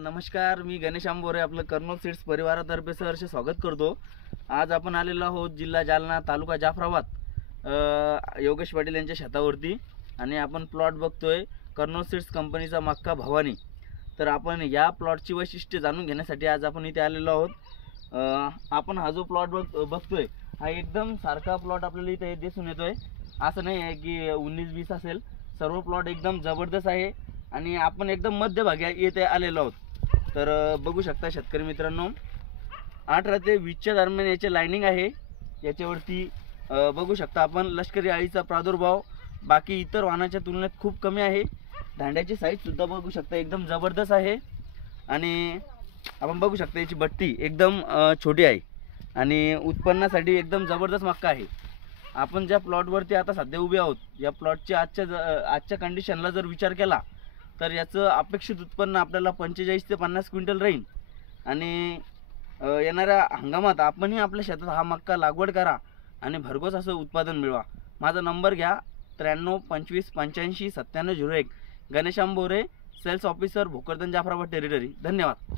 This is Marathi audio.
नमस्कार, मी गणेश आंबोरे आपलं कर्नूल सीड्स परिवारातर्फे सहर्ष स्वागत करतो। आज आपण आलेलो आहोत जिल्हा जालना, तालुका जाफराबाद, योगेश पाटील यांच्या शेतावरती आणि आपण प्लॉट बघतोय कर्नूल सीड्स कंपनीचा मक्का भवानी। तर आपण या प्लॉटची वैशिष्ट्ये जाणून घेण्यासाठी आज आपण इथे आलेलो आहोत। आपण हा जो प्लॉट बघतोय हा एकदम सारखा प्लॉट आपल्याला इथे दिसून येतोय। असं नाही आहे की 19-20 असेल, सर्व प्लॉट एकदम जबरदस्त आहे आणि आपण एकदम मध्यभागी येथे आलेलो आहोत। तर बघू शकता शेतकरी मित्रांनो, 18 ते 20च्या दरम्यान याचे लाइनिंग आहे। याच्यावरती बघू शकता आपण लष्करी अळीचा प्रादुर्भाव बाकी इतर वाहनाच्या तुलनेत खूप कमी आहे। दांड्याची साईज सुद्धा बघू शकता एकदम जबरदस्त आहे आणि आपण बघू शकता याची बट्टी एकदम छोटी आहे आणि उत्पन्नासाठी एकदम जबरदस्त मक्का आहे। आपण ज्या प्लॉटवरती आता सध्या उभे आहोत, या प्लॉटच्या आजच्या कंडिशनला जर विचार केला तर याचं अपेक्षित उत्पन्न आपल्याला 45 ते 50 क्विंटल राहील आणि येणाऱ्या हंगामात आपणही आपल्या शेतात हा मक्का लागवड करा आणि भरघोस असं उत्पादन मिळवा। माझा नंबर घ्या 93 25 85 97 01। Ganesh Ambore, sales officer, Bhokardan, Jafrabad territory. धन्यवाद।